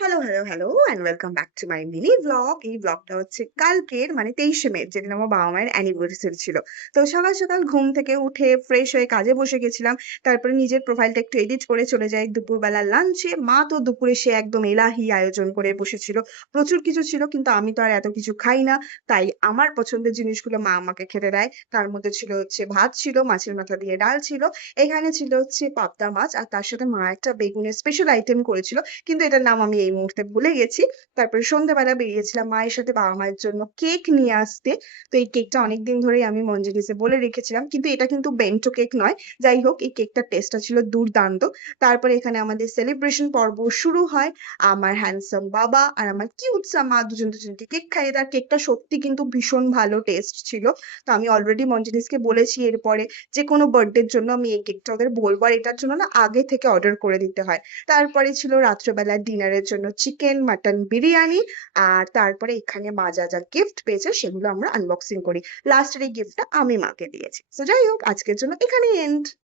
Hello and welcome back to my mini blog. এই ব্লগটা হচ্ছে কালকের মানে 23শে মে, যেদিন আমার বাবা মায়ের অ্যানিভার্সারি ছিল। তো সকাল সকাল ঘুম থেকে উঠে ফ্রেশ হয়ে কাজে বসে গেছিলাম। তারপরে নিজের প্রোফাইলটা একটু এডিট করে চলে যাই দুপুরবেলা লাঞ্চে। মা তো দুপুরে সে একদম এলাহি আয়োজন করে বসেছিল, প্রচুর কিছু ছিল, কিন্তু আমি তো আর এত কিছু খাই না। তাই আমার পছন্দের জিনিসগুলো মা আমাকে খেতে দেয়। তার মধ্যে ছিল হচ্ছে ভাত, ছিল মাছের মাথা দিয়ে ডাল, ছিল এখানে ছিল হচ্ছে পাবদা মাছ, আর তার সাথে মা একটা বেগুনের স্পেশাল আইটেম করেছিল, কিন্তু এটার নাম আমি এই মুহূর্তে ভুলে গেছি। তারপরে সন্ধ্যাবেলা বেরিয়েছিলাম মায়ের সাথে বাবা মায়ের জন্য কেক নিয়ে আসতে। তো এই কেকটা অনেকদিন ধরেই আমি মঞ্জুরিসে বলে রেখেছিলাম, কিন্তু এটা কিন্তু বেন্টো কেক নয়। যাই হোক, এই কেকটার টেস্টটা ছিল দুর্দান্ত। তারপরে এখানে আমাদের সেলিব্রেশন পর্ব শুরু হয়। আমার হ্যান্ডসাম বাবা আর আমার কিউটসা মা দুজন দুজনকে কেক খাইয়ে, তার কেকটা সত্যি কিন্তু ভীষণ ভালো টেস্ট ছিল। তো আমি অলরেডি মঞ্জুরিসকে বলেছি এরপরে যে কোনো বার্থডের জন্য আমি এই কেকটা ওদের বলবো, আর এটার জন্য না আগে থেকে অর্ডার করে দিতে হয়। তারপরে ছিল রাত্রেবেলা ডিনারের জন্য চিকেন মাটন বিরিয়ানি। আর তারপরে এখানে মা যা যা গিফট পেয়েছে সেগুলো আমরা আনবক্সিং করি। লাস্টের এই গিফটটা আমি মাকে দিয়েছি। তো যাই হোক, আজকের জন্য এখানেই এন্ড।